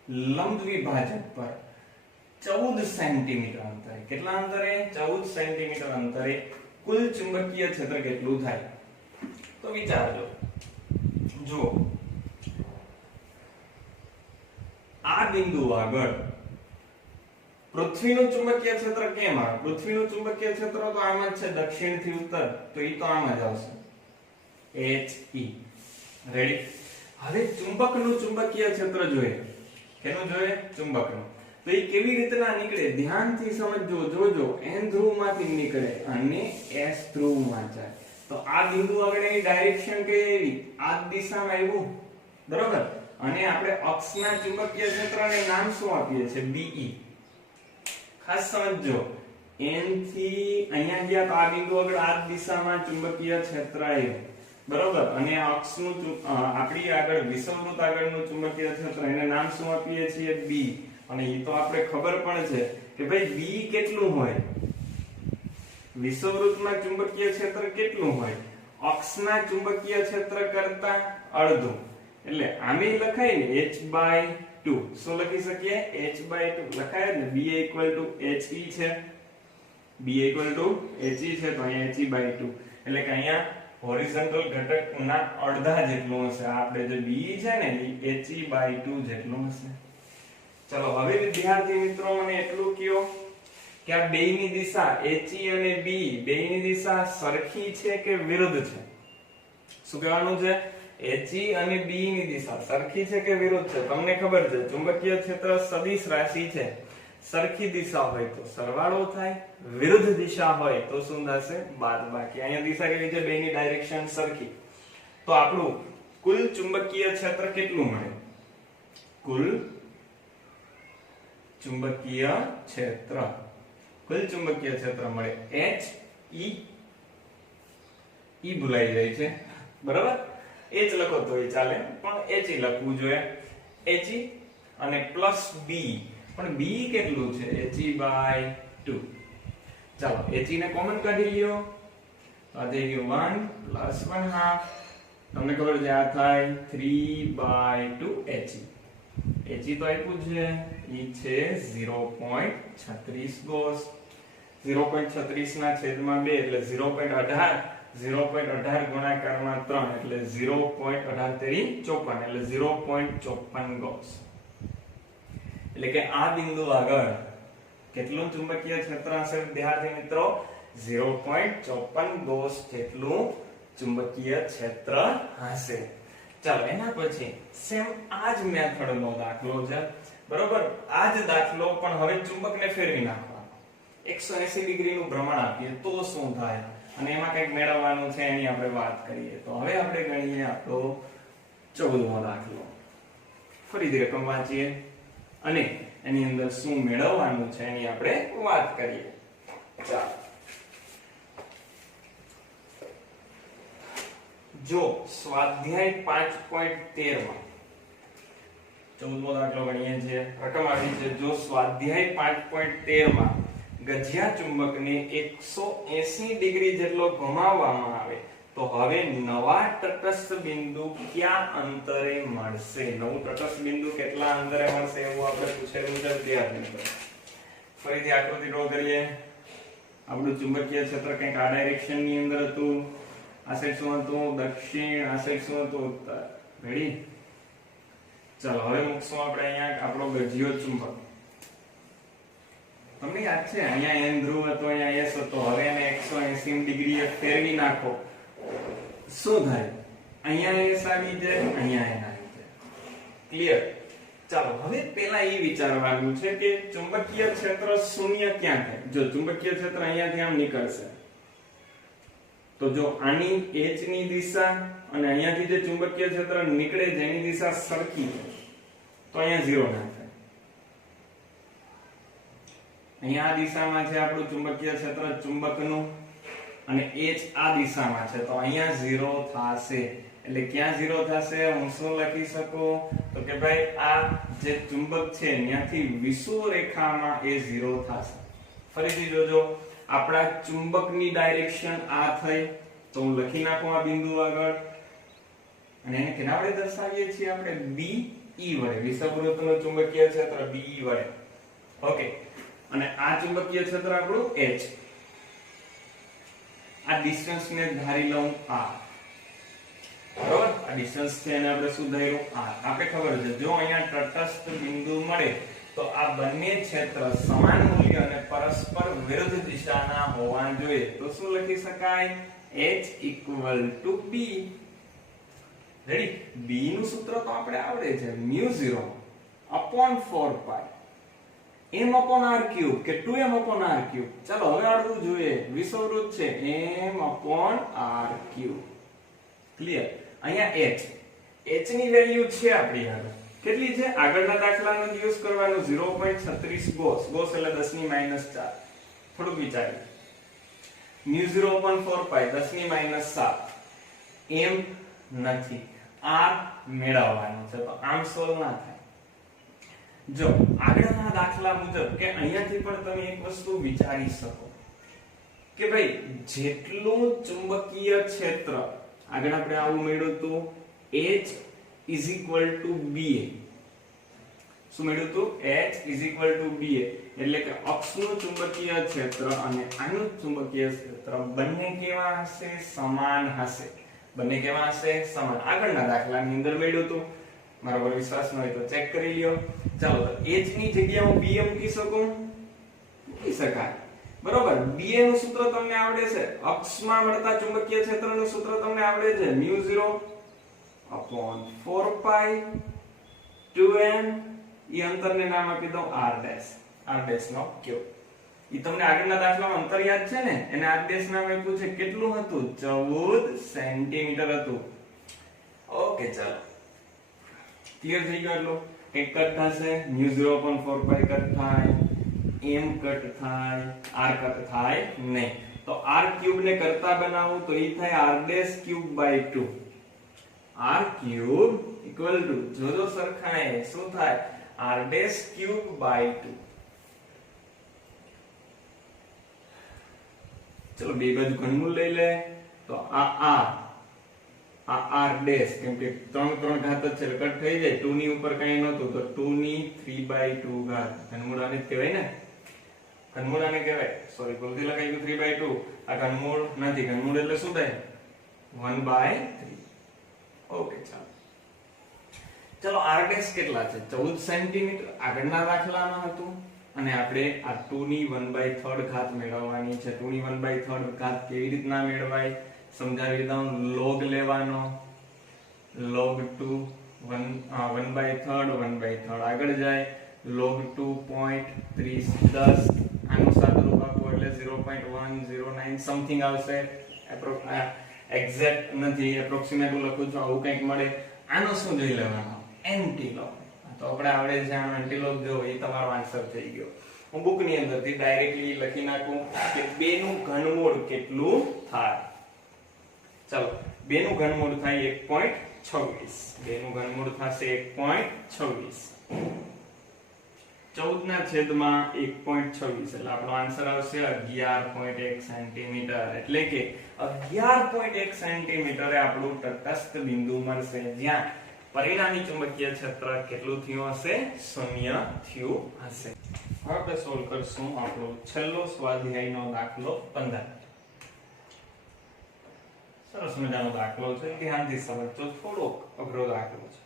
લંબ દ્વિભાજક પર 14 સેન્ટીમીટર અંતરે, કેટલા અંતરે? 14 સેન્ટીમીટર અંતરે કુલ ચુંબકીય ક્ષેત્ર કેટલું થાય? તો વિચારજો. જુઓ, આ બિંદુ આગળ પૃથ્વીનું ચુંબકીય ક્ષેત્ર કેમ આવે? પૃથ્વીનું ચુંબકીય ક્ષેત્ર તો આમ જ છે, દક્ષિણથી ઉત્તર, તો ઈ તો આમ જ આવશે, He. રેડી? હવે ચુંબકનું ચુંબકીય ક્ષેત્ર જોઈએ. કેનું જોઈએ? ચુંબકનું. તો એ કેવી રીતના નીકળે? ધ્યાનથી સમજજો, જોજો. n ધ્રુવમાંથી નીકળે અને s ધ્રુવમાં જાય. તો આ બિંદુ આગળ એની ડાયરેક્શન કઈ આવી? આ દિશામાં આવ્યું, બરોબર? અને આપણે અક્ષના ચુંબકીય ક્ષેત્રને નામ શું આપીએ છીએ? Be. ખાસ સમજજો, n થી અહીંયા ગયા તો આ બિંદુ આગળ આ દિશામાં ચુંબકીય ક્ષેત્ર આવ્યું, બરોબર? અને અક્ષનું આપણી આગળ વિષુવવૃત્ત આગળનું ચુંબકીય ક્ષેત્ર, એને નામ શું આપીએ છીએ? B. અને એ તો આપણે ખબર પણ છે કે ભાઈ B કેટલું હોય? વિષુવવૃત્તમાં ચુંબકીય ક્ષેત્ર કેટલું હોય? અક્ષના ચુંબકીય ક્ષેત્ર કરતા અડધું. એટલે આમે લખાય ને h/2. શું લખી શકીએ? h/2 લખાય ને. b he છે. b he છે તો અહીંયા he/2 એટલે કે અહીંયા હોરિઝોન્ટલ ઘટકના અડધા જેટલું હશે. આપણે જે b છે ને એ he/2 જેટલું હશે. ચલો હવે વિદ્યાર્થી મિત્રો મને એટલું કહો કે આ બેયની દિશા he અને b બેયની દિશા સરખી છે કે વિરુદ્ધ છે? શું કહેવાનું છે? he અને b ની દિશા સરખી છે કે વિરુદ્ધ છે? તમને ખબર છે ચુંબકીય ક્ષેત્ર સદિશ રાશિ છે. સરખી દિશા હોય તો સરવાળો થાય, વિરુદ્ધ દિશા હોય તો શું થશે? બાદબાકી. અહીંયા દિશા કેવી છે? બેની ડાયરેક્શન સરખી. તો આપણું કુલ ચુંબકીય ક્ષેત્ર કેટલું મળે? કુલ ચુંબકીય ક્ષેત્ર મળે He. ઈ ભૂલાઈ જાય છે, બરાબર? H લખો તોય ચાલે, પણ He લખવું જોઈએ. He અને પ્લસ b, પણ b કેટલું છે? he/2. ચાલો he ને કોમન કાઢી લ્યો. આ થઈ ગયું 1 + 1/2. તમને ખબર છે આ થાય 3/2 he. he તો આપ્યું છે, ઈ છે 0.36 ગોસ. 0.36 ના છેદમાં 2 એટલે 0.18. 0.18 ગુણાકારમાં 3 એટલે 0.18 તેરી 54 એટલે 0.54 ગોસ. એટલે કે આ બિંદુ આગળ કેટલું ચુંબકીય ક્ષેત્ર હશે વિદ્યાર્થી મિત્રો? 0.54 ગોસ જેટલું ચુંબકીય ક્ષેત્ર હશે. ચાલો એના પછી સેમ આ જ મેથડનો દાખલો છે, બરોબર? આ જ દાખલો પણ હવે ચુંબકને ફેરવી નાખવાનો. 180 ડિગ્રીનું ભ્રમણ આપીએ તો શું થાય અને એમાં કંઈક મેળવવાનું છે એની આપણે વાત કરીએ. તો હવે આપણે ગણીએ આપણો 14મો દાખલો. ફરીથી રકમ વાંચીએ અને એની અંદર શું મેળવવાનું છે એની આપણે વાત કરીએ. ચાલો જો સ્વાધ્યાય 5.13 માં 14મો દાખલો ગણીએ છીએ. રકમ આવી છે જો સ્વાધ્યાય 5.13 માં ગજિયા ચુંબકને 180 ડિગ્રી જેટલો ઘુમાવવામાં આવે તો હવે નવા તટસ્થ બિંદુ કયા અંતરે મળશે? નવું તટસ્થ બિંદુ કેટલા અંતરે મળશે એવું આપણે પૂછેલું છે વિદ્યાર્થી મિત્રો. ફરીથી આકૃતિ ડ્રો કરીએ. આપણું ચુંબકીય ક્ષેત્ર કંઈક આ ડાયરેક્શન ની અંદર હતું. આ સાઈડ શું હતું? દક્ષિણ. આ સાઈડ શું હતું? ઉત્તર. રેડી? ચાલો હવે મૂકશું આપણે અહીંયા આપણો ગજિયો ચુંબક. તમને યાદ છે અહીંયા n ધ્રુવ હતો, અહીંયા s હતો. હવે એને 180 ડિગ્રીએ ફેરવી નાખો. શું થાય? અહીંયા s આવી જાય, અહીંયા n આવી જાય. ક્લિયર? ચાલો હવે પહેલા એ વિચારવાનું છે કે ચુંબકીય ક્ષેત્ર શૂન્ય ક્યાં થાય? જો ચુંબકીય ક્ષેત્ર અહીંયાથી આમ નીકળશે તો જો આની h ની દિશા અને અહીંયાથી જે ચુંબકીય ક્ષેત્ર નીકળે જેની દિશા સરખી છે તો અહીંયા 0 ના થાય. અહીંયા આ દિશામાં છે આપણું ચુંબકીય ક્ષેત્ર ચુંબકનું અને h આ દિશામાં છે તો અહીંયા 0 થશે. એટલે ક્યાં 0 થશે? હું શું લખી શકું? તો કે ભાઈ આ જે ચુંબક છે ત્યાંથી વિષુવ રેખામાં એ 0 થશે. ફરીથી જોજો આપણા ચુંબકની ડાયરેક્શન આ થઈ તો હું લખી નાખું આ બિંદુ આગળ અને એને કેના વડે દર્શાવીએ છીએ આપણે? BE વડે. વિષુવવૃત્તનું ચુંબકીય ક્ષેત્ર BE વડે. ઓકે. અને આ ચુંબકીય ક્ષેત્ર આપણું H. આ ડિસ્ટન્સ ને ધારી લઉં R. બરોબર? આ ડિસ્ટન્સ છે એને આપણે શું ધાર્યું? R. આપણે ખબર છે જો અહીંયા તટસ્થ બિંદુ મળે તો આ બંને ક્ષેત્ર સમાન મૂલ્ય અને પરસ્પર વિરુદ્ધ દિશાના હોવા જોઈએ. તો શું લખી શકાય? H = B. રેડી? B નું સૂત્ર તો આપણે આવડે છે μ0/4π m/r³ કે 2m/r³. ચાલો હવે આડવું જોઈએ. વિષુવવૃત્ત છે m/r³. ક્લિયર? અહીંયા h ની વેલ્યુ છે આપણી આગળ. કેટલી છે? આગળના દાખલાનો યુઝ કરવાનો 0.36 ગોસ. ગોસ એટલે 10⁻⁴. થોડુંક વિચારીએ. μ0/4π 10⁻⁷. m નથી. r મેળવવાનું છે તો આમ સોલ્વ ના થાય. જો આગળના દાખલા મુજબ કે અહીંયાથી પણ તમે એક વસ્તુ વિચારી શકો કે ભાઈ જેટલું ચુંબકીય ક્ષેત્ર આગળ આપણે આવું મેળવ્યું હતું H is equal to ba. શું મળ્યું હતું? H is equal to ba. એટલે કે અક્ષનું ચુંબકીય ક્ષેત્ર અને આનું ચુંબકીય ક્ષેત્ર બંને કેવા હશે? સમાન હશે. બંને કેવા હશે? સમાન. આગળના દાખલાની અંદર મળ્યું હતું. મારા પર વિશ્વાસ ન હોય તો ચેક કરી લ્યો. ચાલો તો H ની જગ્યાએ હું ba મૂકી શકું? મૂકી શકાય. બરોબર. ba નું સૂત્ર તમને આવડે છે. અક્ષમાં મળતા ચુંબકીય ક્ષેત્રનું સૂત્ર તમને આવડે છે. μ0/4π 2n. ઈ અંતરને નામ આપી દઉં r ડેશ. r ડેશ નો ક્યુબ. ઈ તમને આગળના દાખલામાં અંતર યાદ છે ને? એને r ડેશ નામ આપ્યું છે. કેટલું હતું? 14 સેન્ટીમીટર હતું. ઓકે ચાલો. ક્લિયર થઈ ગયો? એટલું એક કટ થશે, μ0/4π કટ થાય, m કટ થાય, r કટ થાય નહીં. તો r ક્યુબ ને કરતા બનાવું તો ઈ થાય r dash cube by 2. r cube equal to જો સરખાય શું થાય? r dash cube by 2. ચલો બે બાજુ ઘનમૂળ લઈ લે તો આ r ડેશ, કેમ કે 3 ઘાત જ છે કટ થઈ જાય. 2 ની ઉપર કઈ નહોતું તો 2 ની 3/2 ઘાત. ઘનમૂળ આને કહેવાય ને? ઘનમૂળ આને કહેવાય. સોરી ભૂલથી લખાઈ ગયું 3/2. આ ઘનમૂળ નથી. ઘનમૂળ એટલે શું થાય? 1/3. ઓકે ચાલો. ચલો r ડેશ કેટલા છે? 14 સેન્ટીમીટર આગળના દાખલામાં હતું. અને આપણે આ 2 ની 1/3 ઘાત મેળવવાની છે. 2 ની 1/3 ઘાત કેવી રીતના મેળવાય સમજાવી દઉં. log લેવાનો, log 2 1/3 આગળ જાય, log 2.30 આનું સાદુરૂપ આપો એટલે 0.109 સમથિંગ આવશે. એક્ઝેક્ટ નથી, એપ્રોક્સિમેટ લખું છું, આવું કંઈક મળે. આનો શું જોઈ લેવાનો? એન્ટીલોગ. તો આપણે આવડે છે આનો એન્ટીલોગ જો એ તમારો આન્સર થઈ ગયો. હું બુક ની અંદરથી ડાયરેક્ટલી લખી નાખું કે 2 નું ઘનમૂળ કેટલું થાય. ચાલો 2 નું ઘનમૂળ થાય 1.26. 2 નું ઘનમૂળ થશે 1.26. 14 ના છેદમાં 1.26 એટલે આપણો આન્સર આવશે 11.1 સેન્ટીમીટર. એટલે કે 11.1 સેન્ટીમીટરે આપણું તટસ્થ બિંદુ મળશે જ્યાં પરિણામી ચુંબકીય ક્ષેત્ર કેટલું થયું હશે? 0 થયું હશે. હવે આપણે સોલ્વ કરશું આપણો છેલ્લો સ્વાધ્યાયનો દાખલો 15. સરસ મજાનો દાખલો છે, ધ્યાનથી સમજજો. થોડોક અઘરો દાખલો છે.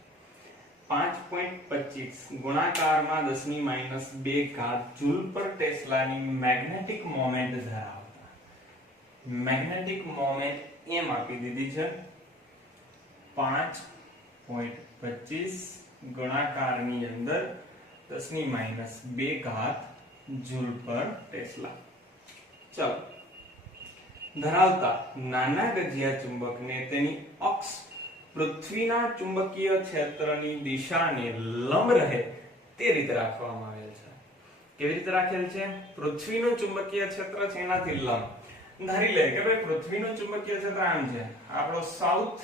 5.25 ગુણાકારમાં 10 - 2 જૂલ પર ટેસ્લાની મેગ્નેટિક મોમેન્ટ ધરાવતા મેગ્નેટિક મોમેન્ટ એમ આપી દીધી છે. 5.25 ગુણાકારની અંદર 10 - 2 જૂલ પર ટેસ્લા ચલો ધરાવતા નાના ગજિયા ચુંબકને તેની અક્ષ પૃથ્વીના ચુંબકીય ક્ષેત્રની દિશાને લંબ રહે તે રીતે રાખવામાં આવેલ છે. કેવી રીતે રાખેલ છે? પૃથ્વીનું ચુંબકીય ક્ષેત્ર છે એનાથી લંબ. ધારી લે કે ભાઈ પૃથ્વીનું ચુંબકીય ક્ષેત્ર આમ છે, આપણો સાઉથ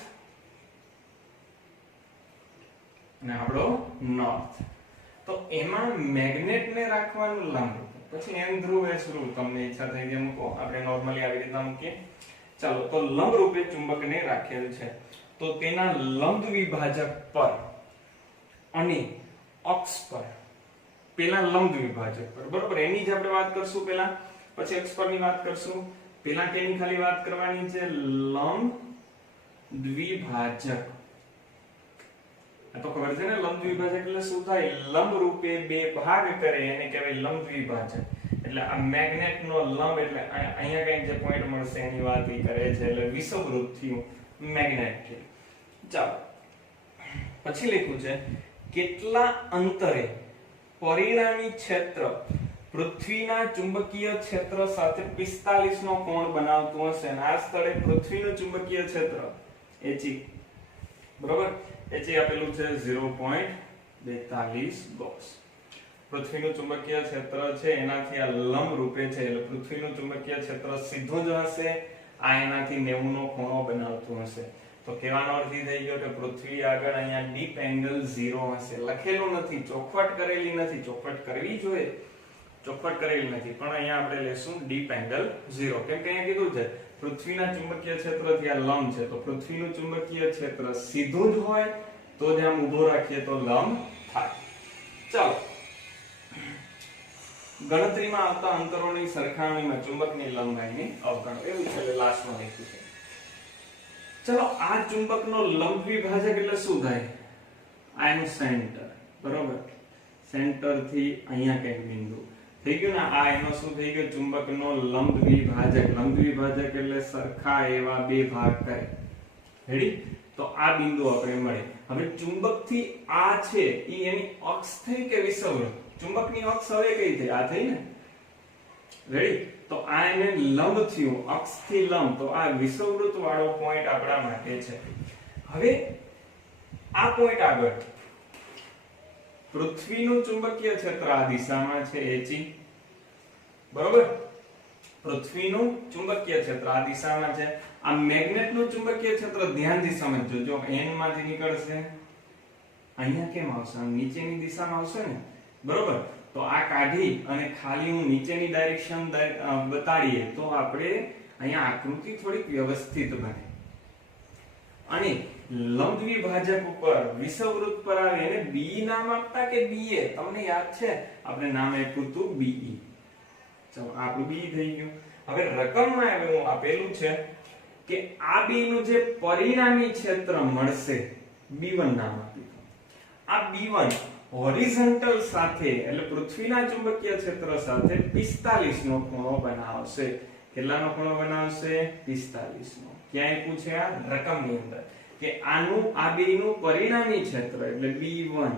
અને આપણો નોર્થ. તો એમાં મેગ્નેટને રાખવાનું લંબ. પછી એમ ધ્રુવ એસ ધ્રુવ તમને ઈચ્છા થઈ કે મૂકો, આપણે નોર્મલી આવી રીતના મૂકીએ. ચાલો તો લંબ રૂપે ચુંબકને રાખેલ છે તો તેના લંબ વિભાજક પર અને અક્ષ પર, પેલા લંબ વિભાજક પર, બરોબર, એની જ આપણે વાત કરશું પેલા, પછી અક્ષ પરની વાત કરશું. પેલા કેની ખાલી વાત કરવાની છે? લંબ દ્વિભાજક. આ તો ખબર છે ને લંબ દ્વિભાજક એટલે શું થાય? લંબ રૂપે બે ભાગ કરે એને કહેવાય લંબ દ્વિભાજક. એટલે આ મેગ્નેટ નો લંબ એટલે અહીંયા કઈ જે પોઈન્ટ મળશે એની વાત ઈ કરે છે. એટલે વિષુવવૃત્ત થયું મેગ્નેટ થયું. ચાલો પછી લખ્યું છે કેટલા અંતરે પરિણામી ક્ષેત્ર પૃથ્વીના ચુંબકીય ક્ષેત્ર સાથે 45 નો કોણ બનાવતું હશે. અને આ સ્થળે પૃથ્વીનું ચુંબકીય ક્ષેત્ર HE, બરોબર, HE આપેલું છે 0.42 ગોસ. પૃથ્વીનું ચુંબકીય ક્ષેત્ર છે એનાથી આ લંબ રૂપે છે એટલે પૃથ્વીનું ચુંબકીય ક્ષેત્ર સીધું જ હશે. આ એનાથી 90 નો ખૂણો બનાવતું હશે. તો કહેવાનો અર્થ એ થઈ ગયો કે પૃથ્વી આગળ અહીંયા ડીપ એંગલ 0 હશે. લખેલું નથી, ચોખવટ કરેલી નથી. ચોખવટ કરવી જોઈએ, ચોખવટ કરેલી નથી, પણ અહીંયા આપણે લેશું ડીપ એંગલ 0. કેમ કે અહીંયા કીધું છે પૃથ્વીના ચુંબકીય ક્ષેત્રથી આ લંબ છે તો પૃથ્વીનું ચુંબકીય ક્ષેત્ર સીધું જ હોય તો જ આમ ઊભો રાખીએ તો લંબ થાય. ચાલો, ગણતરીમાં આવતા અંતરોની સરખામણીમાં ચુંબકની લંબાઈની અવગણો, એવું છે લાસ્ટમાં લખ્યું છે. ચલો, આ ચુંબકનો લંબ વિભાજક એટલે શું થાય? આ એનું સેન્ટર, બરોબર. સેન્ટર થી અહીંયા કઈક બિંદુ થઈ ગયું ને, આ એનો શું થઈ ગયો? ચુંબકનો લંબ વિભાજક. લંબ વિભાજક એટલે સરખા એવા બે ભાગ કરે. રેડી? તો આ બિંદુ આપણે મળે. હવે ચુંબક થી આ છે ઈ એની અક્ષ થઈ કે વિષુવવૃત્ત? ચુંબકની અક્ષ હવે કઈ થઈ? આ થઈ ને. રેડી? તો આ એને લંબ થયું, અક્ષ થી લંબ. તો આ વિષુવવૃત્ત વાળો પોઈન્ટ આપણા માટે છે. હવે આ પોઈન્ટ આગળ પૃથ્વીનું ચુંબકીય ક્ષેત્ર આ દિશામાં છે HE, બરોબર. પૃથ્વીનું ચુંબકીય ક્ષેત્ર આ દિશામાં છે. આ મેગ્નેટનું ચુંબકીય ક્ષેત્ર ધ્યાનથી સમજજો. જો n માંથી નીકળશે, અહીંયા કેમ આવશે? આમ નીચેની દિશામાં આવશે ને, બરોબર. તો આ કાઢી અને ખાલી હું નીચેની ડાયરેક્શન બતાડીએ તો આપણે અહીંયા આકૃતિ થોડીક વ્યવસ્થિત બને. અને લંબ વિભાજક ઉપર વિષુવવૃત્ત પર આવે એને B નામ આપતા કે BA? તમને યાદ છે આપણે નામ આપ્યું હતું BE. ચલો, આપણું B થઈ ગયું. હવે રકમમાં એવું આપેલું છે કે આ B નું જે પરિણામી ક્ષેત્ર મળશે, B1 નામ આપ્યું. આ B1 હોરિઝોન્ટલ સાથે એટલે પૃથ્વીના ચુંબકીય ક્ષેત્ર સાથે 45 નો ખૂણો બનાવશે. કેટલાનો ખૂણો બનાવશે? 45 નો. ક્યાંય પૂછે આ રકમની અંદર કે આનું આ બેનું પરિણામી ક્ષેત્ર એટલે B1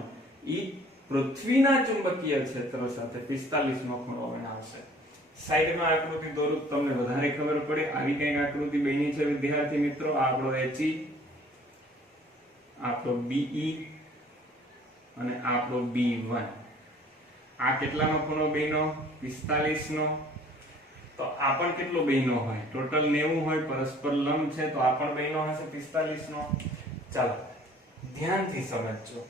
ઈ પૃથ્વીના ચુંબકીય ક્ષેત્ર સાથે 45 નો ખૂણો બનાવશે. સાઈડમાં આકૃતિ દોરું તમને વધારે ખબર પડે. આવી કઈક આકૃતિ બની છે વિદ્યાર્થી મિત્રો. આ આપણો HE, આપણો BE અને આપણો B1. આ કેટલાનો ખૂણો બન્યો? 45 નો. તો આ પણ કેટલો બન્યો હોય? ટોટલ 90 હોય. પરસ્પર લંબ છે તો આ પણ બન્યો હશે 45 નો. ચાલો ધ્યાનથી સમજજો.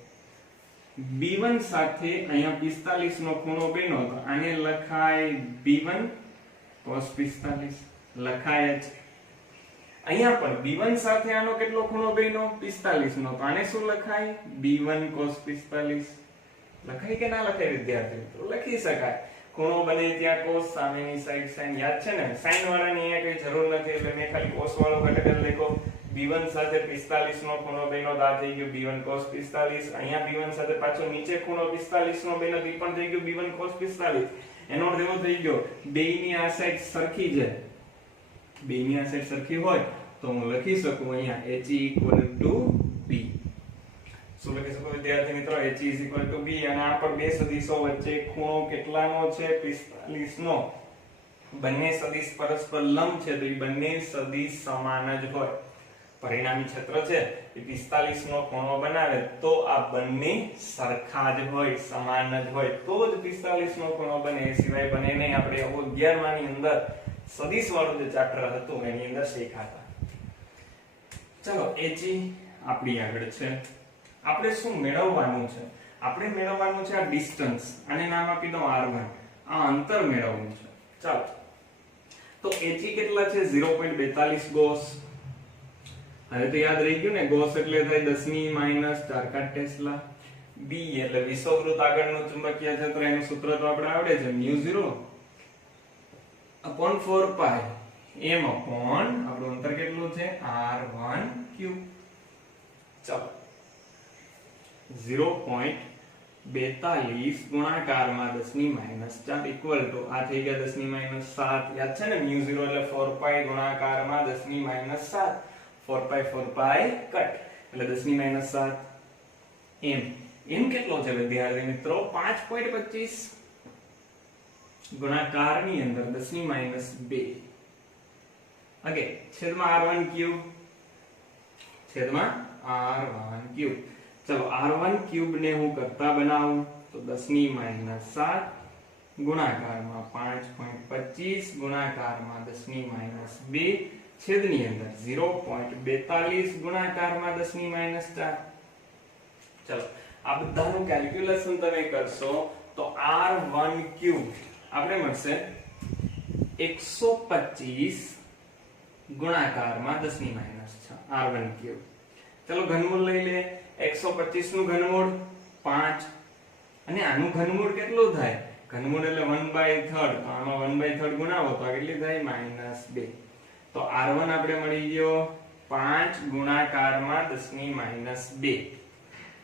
B1 સાથે અહીંયા 45 નો ખૂણો બન્યો તો આને લખાય B1 cos 45 લખાય જ. અહીંયા પણ B1 સાથે આનો કેટલો ખૂણો બન્યો? 45 નો. તો આને શું લખાય? B1 cos 45 લખાય કે ના લખાય વિદ્યાર્થી મિત્રો? લખી શકાય. ખૂણો બને ત્યાં cos, સામેની સાઈડ sin. યાદ છે ને? sin વાળાની અહીંયા કઈ જરૂર નથી એટલે મેં ખાલી cos વાળો ઘટક લખ્યો. B1 સાથે 45 નો ખૂણો બન્યો તો આ થઈ ગયું B1 cos 45. અહીંયા B1 સાથે પાછો નીચે ખૂણો 45 નો બન્યો તો ઈ પણ થઈ ગયું B1 cos 45. એનો અર્થ એવો થઈ ગયો બેયની આ સાઈડ સરખી છે. બેયની આ સાઈડ સરખી હોય તો હું લખી શકું અહીંયા HE = B. શું લખી શકો વિદ્યાર્થી મિત્રો? HE = B. અને આ પણ બે સદિશો વચ્ચે ખૂણો કેટલાનો છે? 45 નો. બંને સદિશ પરસ્પર લંબ છે તો એ બંને સદિશ સમાન જ હોય. પરિણામી ક્ષેત્ર છે એ 45 નો ખૂણો બનાવે તો આ બંને સરખા જ હોય, સમાન જ હોય તો જ 45 નો ખૂણો બને. એ સિવાય બને નહીં. આપણે 11 માની અંદર સદિશ વાળું જે ચેપ્ટર હતું એની અંદર શીખ્યા હતા. ચલો, HE આપણી આગળ છે. આપણે શું મેળવવાનું છે? આપણે મેળવવાનું છે આ ડિસ્ટન્સ. આને નામ આપી દો R1. આ અંતર મેળવવું છે. ચાલો, તો HE કેટલા છે? 0.42 ગોસ. હવે તો યાદ રહી ગયું ને, ગોસ એટલે થાય 10⁻⁴ ટેસ્લા. B એટલે વિષુવવૃત્ત આગળનું ચુંબકીય ક્ષેત્ર. એનું સૂત્ર તો આપણે આવડે છે, μ0/4π m upon આપણું અંતર કેટલું છે? R1 cube. ચાલો, 0.42 ગુણાકારમાં 10⁻⁴ ઇક્વલ ટુ આ થઈ ગયા 10⁻⁷. યાદ છે ને? μ0 એટલે 4π ગુણાકારમાં 10⁻⁷. 4π 4π કટ એટલે 10⁻⁷ m. m કેટલો છે વિદ્યાર્થી મિત્રો? 5.25 ગુણાકારની અંદર 10⁻². ઓકે, છેદમાં R1 ક્યુબ. છેદમાં R1 ક્યુબ. ચલો, R1 ક્યુબ ને હું કરતા બનાવું તો 10⁻⁷ ગુણાકારમાં 5.25 ગુણાકારમાં 10⁻². છેદની અંદર 0.42 ગુણાકારમાં 10⁻⁴. ચલો, આ બધાનું કેલ્ક્યુલેશન તમે કરશો તો R1 ક્યુબ આપણે મળશે 125 ગુણાકારમાં 10⁻⁶ R1 ક્યુબ. ચલો, ઘનમૂળ લઈ લે. 125 નું ઘનમૂળ 5 અને આનું ઘનમૂળ કેટલું થાય? ઘનમૂળ એટલે 1/3, તો આમાં 1/3 ગુણાવો તો કેટલી થાય? -2. તો r1 આપણે મળી ગયો 5 ગુણાકારમાં 10 ની -2,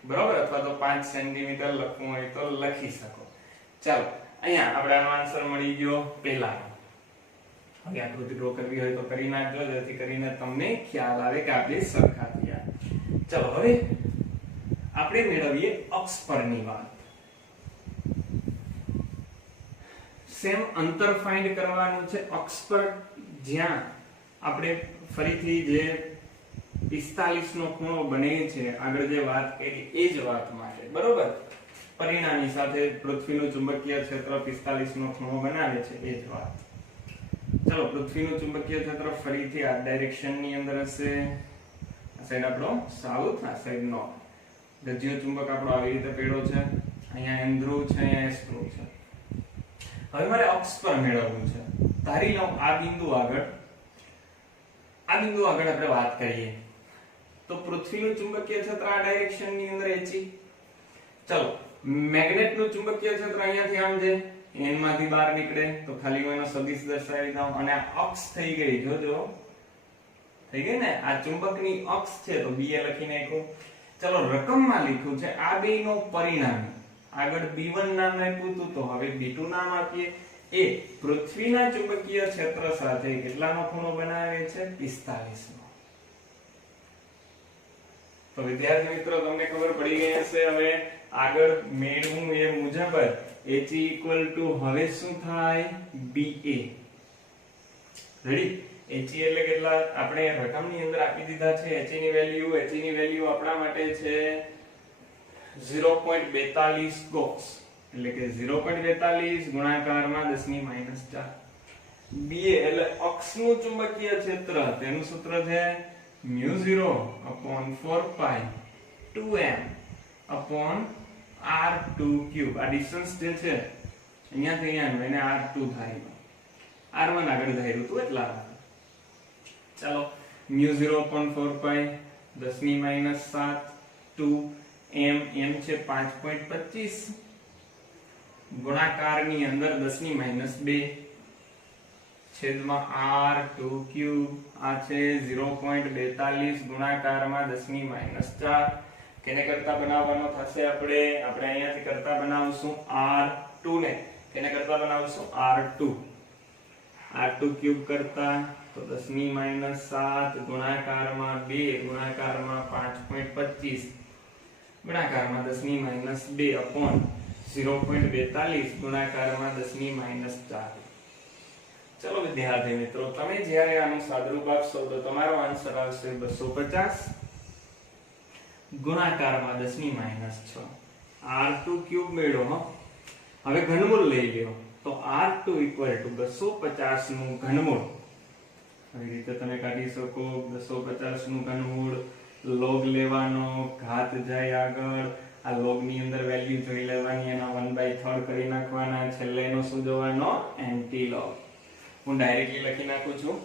બરાબર? અથવા તો 5 સેન્ટીમીટર લખવું હોય તો લખી શકો. ચાલો અહીંયા આપણે આનો આન્સર મળી ગયો પહેલા. હવે આકૃતિ ડ્રો કરવી હોય તો કરી નાખજો, જેથી કરીને તમને ખ્યાલ આવે કે આપણે સરખા થયા. ચાલો હવે આપણે મેળવીએ અક્ષ પરની વાત. સેમ અંતર ફાઇન્ડ કરવાનું છે અક્ષ પર, જ્યાં આપણે ફરીથી જે 45 નો ખૂણો બને છે, આગળ જે વાત કરી એ જ વાત માટે, બરોબર? પરિણામી સાથે પૃથ્વીનું ચુંબકીય ક્ષેત્ર 45 નો ખૂણો બનાવે છે, એ જ વાત. ચલો પૃથ્વીનું ચુંબકીય ક્ષેત્ર ફરીથી આ ડાયરેક્શન ની અંદર હશે. આ સાઈડ આપણો સાઉથ, આ સાઈડ નોર્થ. ગજ્યો ચુંબક આપણો આવી રીતે પેડો છે, અહીંયા એન ધ્રુવ છે, અહીંયા એસ ધ્રુવ છે. હવે મારે અક્ષ પર મેળવવું છે. ધારી લઉં આ બિંદુ આગળ આપણે વાત કરીએ તો પૃથ્વીનું ચુંબકીય ક્ષેત્ર આ ડાયરેક્શન ની અંદર એચી. ચલો મેગ્નેટ નું ચુંબકીય ક્ષેત્ર અહીંયાથી આમ છે, n માંથી બહાર નીકળે તો ખાલી હું એનો સદિશ દર્શાવી દઉં, અને આ અક્ષ થઈ ગઈ. જોજો થઈ ગઈ ને, આ ચુંબકની અક્ષ છે તો b એ લખી નાખ્યું. ચલો રકમમાં લખ્યું છે આ બેયનો પરિણામી. આગળ b1 નામ આપ્યું હતું, તો હવે b2 નામ આપીએ. એ પૃથ્વીના ચુંબકીય ક્ષેત્ર સાથે કેટલાનો ખૂણો બનાવે છે? 45 નો. તો વિદ્યાર્થી મિત્રો તમને ખબર પડી ગઈ હશે. હવે આગળ મેળવું એ મુજબ HE હવે શું થાય? BA. રેડી? HE એટલે કેટલા આપણે રકમની અંદર આપી દીધા છે. HE ની વેલ્યુ આપણા માટે છે 0.42 ગોસ, એટલે કે 0.42 ગુણાકારમાં 10 ની -4. BA એટલે અક્ષનું ચુંબકીય ક્ષેત્ર, તેનું સૂત્ર છે μ0/4π 2m r2 cube. આ ડિસ્ટન્સ જે છે અહીંયાથી અહીંયાનું, એને r2 ધાર્યું, r1 આગળ ધાર્યું હતું એટલા માટે. ચાલો μ0/4π 10 ની -7 2m, m છે 5.25 ગુણાકારની અંદર 10 ની -2 છેદમાં r2 ક્યુબ. આ છે 0.42 ગુણાકારમાં 10 ની -4. કેને કરતા બનાવવાનો થશે? આપણે અહીંયાથી કરતા બનાવશું r2 ને. કેને કરતા બનાવશું? r2 ક્યુબ કરતા, તો 10 ની -7 ગુણાકારમાં 2 ગુણાકારમાં 5.25 ગુણાકારમાં 10 ની -2 અપોન 0.42 ગુણાકારમાં 10 ની -4. ચલો વિદ્યાર્થી મિત્રો, તમે જ્યારે આનું સાદરૂપ આપશો તો તમારો આન્સર આવશે 250 ગુણાકારમાં 10 ની -6. r2 ક્યુબ મેળવો. હવે ઘનમૂળ લઈ લ્યો, તો r2 250 નું ઘનમૂળ. આવી રીતે તમે કાઢી શકો. 250 નું ઘનમૂળ લોગ લેવાનો, ઘાત જાય આગળ, આ લોગ ની અંદર વેલ્યુ જોઈ લેવાની, એના 1/3 કરી નાખવાના, છેલ્લે એનો શું જોવાનો? Anti log. હું ડાયરેક્ટલી લખી નાખું છું.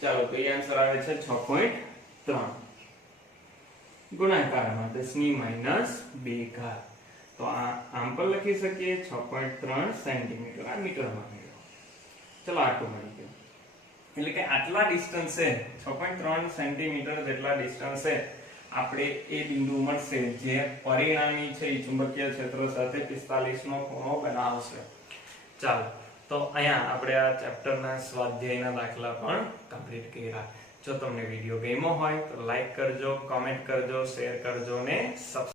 ચાલો તો એ આન્સર આવે છે 6.3 ગુણાકારમાં 10 ની -2 ઘાત. તો આમ પણ લખી શકીએ 6.3 સેન્ટીમીટર. આ મીટરમાં મેળવો. ચલો આટલું મળી ગયું. એટલે કે આટલા ડિસ્ટન્સે 6.3 સેન્ટીમીટર જેટલા ડિસ્ટન્સે આપણે એ બિંદુ મળશે જે પરિણામી છે, એ ચુંબકીય ક્ષેત્ર સાથે 45 નો ખૂણો બનાવશે. ચાલો તો અહીંયા આપણે આ ચેપ્ટરના સ્વાધ્યાયના દાખલા પણ કમ્પ્લીટ કર્યા. જો તમને વિડીયો ગમ્યો હોય તો લાઈક કરજો, કમેન્ટ કરજો, શેર કરજો ને સબસ્ક્રાઇબ